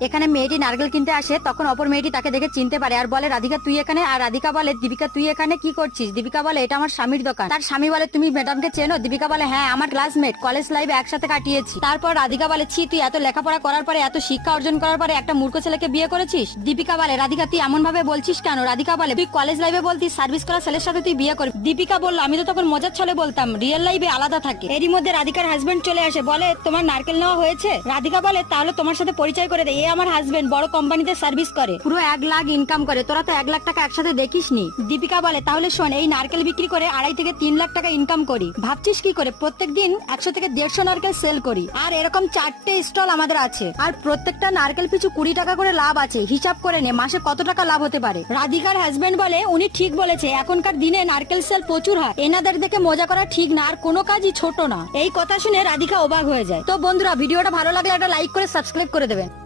এখানে মেয়েটি নারকেল কিনতে আসে, তখন অপর মেয়েটি তাকে দেখে চিনতে পারে আর বলে রাধিকা তুই এখানে। আর রাধিকা বলে দীপিকা তুই এখানে কি করছিস? দীপিকা বলে এটা আমার স্বামীর দোকান। তার স্বামী বলে তুমি ম্যাডামকে চেনো? দীপিকা বলে হ্যাঁ, আমার ক্লাসমেট, কলেজ লাইফে একসাথে কাটিয়েছি। তারপর রাধিকা বলে ছি, তুই এত লেখাপড়া করার পরে, এত শিক্ষা অর্জন করার পরে একটা মূর্খ ছেলেকে বিয়ে করেছিস? দীপিকা বলে রাধিকা তুই এমন ভাবে বলছিস কেন? রাধিকা বলে তুই কলেজ লাইফে বলতিস সার্ভিস করা ছেলের সাথে তুই বিয়ে করবি। দীপিকা বলল আমি তো তখন মজার ছলে বলতাম, রিয়েল লাইফে আলাদা থাকে। এরই মধ্যে রাধিকার হাজবেন্ড চলে আসে, বলে তোমার নারকেল নেওয়া হয়েছে? রাধিকা বলে তাহলে তোমার সাথে পরিচয় করে দেয়, এ আমার হাজবেন্ড, বড় কোম্পানিতে সার্ভিস করে, পুরো 1 লাখ ইনকাম করে, তোরা তো 1 লাখ টাকা একসাথে দেখিসনি। দীপিকা বলে তাহলে শোন, এই নারকেল বিক্রি করে 2.5 থেকে 3 লাখ টাকা ইনকাম করি। ভাবছিস কি করে? প্রত্যেকদিন 100 থেকে 150 নারকেল সেল করি, আর এরকম 4টে স্টল আমাদের আছে, আর প্রত্যেকটা নারকেল পিছু 20 টাকা করে লাভ আছে। হিসাব করে নে মাসে কত টাকা লাভ হতে পারে। রাধিকার হাজবেন্ড বলে উনি ঠিক বলেছে, এখনকার দিনে নারকেল সেল প্রচুর হয়, এনাদের দেখে মজা করা ঠিক না, আর কোনো কাজই ছোট না। এই কথা শুনে রাধিকা অবাক হয়ে যায়। তো বন্ধুরা, ভিডিওটা ভালো লাগলে একটা লাইক করে সাবস্ক্রাইব করে দেবেন।